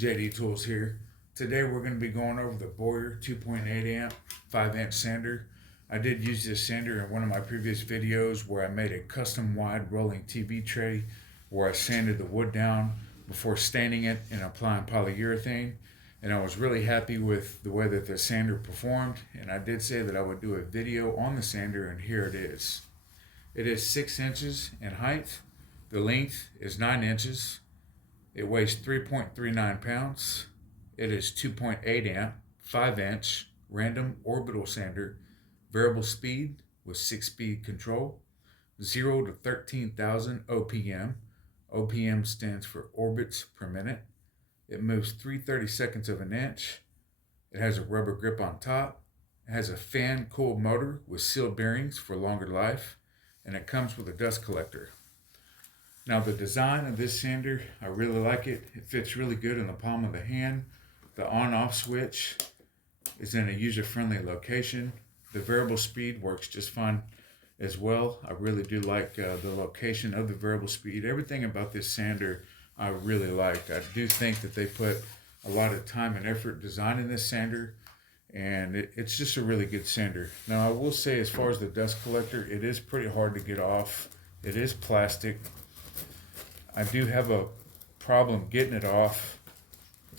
JD Tools here. Today we're going to be going over the Bauer 2.8 amp 5-inch sander. I did use this sander in one of my previous videos where I made a custom wide rolling TV tray where I sanded the wood down before staining it and applying polyurethane. And I was really happy with the way that the sander performed, and I did say that I would do a video on the sander, and here it is. It is 6 inches in height. The length is 9 inches. It weighs 3.39 pounds. It is 2.8 amp, 5-inch, random orbital sander, variable speed with 6-speed control, 0 to 13,000 OPM. OPM stands for orbits per minute. It moves 3/32 of an inch. It has a rubber grip on top. It has a fan-cooled motor with sealed bearings for longer life, and it comes with a dust collector. Now the design of this sander, I really like it. It fits really good in the palm of the hand. The on-off switch is in a user-friendly location. The variable speed works just fine as well. I really do like the location of the variable speed. Everything about this sander I really like. I do think that they put a lot of time and effort designing this sander, and it's just a really good sander. Now I will say, as far as the dust collector, it is pretty hard to get off. It is plastic. I do have a problem getting it off,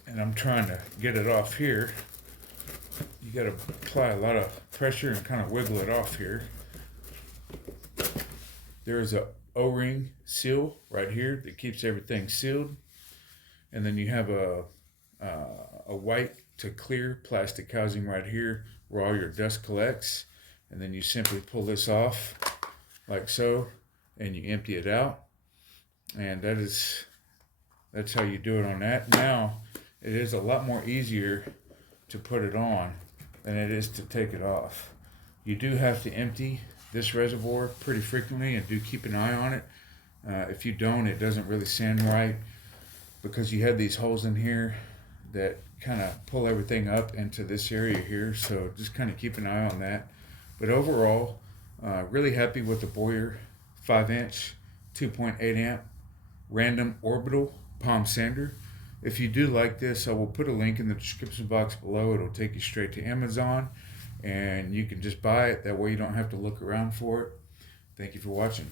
and I'm trying to get it off here. You got to apply a lot of pressure and kind of wiggle it off here. There's a O-ring seal right here that keeps everything sealed, and then you have a white to clear plastic housing right here where all your dust collects, and then you simply pull this off like so, and you empty it out, and that's how you do it on that. Now it is a lot more easier to put it on than it is to take it off. You do have to empty this reservoir pretty frequently, and do keep an eye on it. If you don't, it doesn't really sand right, because you have these holes in here that kind of pull everything up into this area here, so just kind of keep an eye on that. But overall, really happy with the Bauer 5-inch 2.8 amp random orbital palm sander. If you do like this, I will put a link in the description box below. It'll take you straight to Amazon, and you can just buy it. That way you don't have to look around for it. Thank you for watching.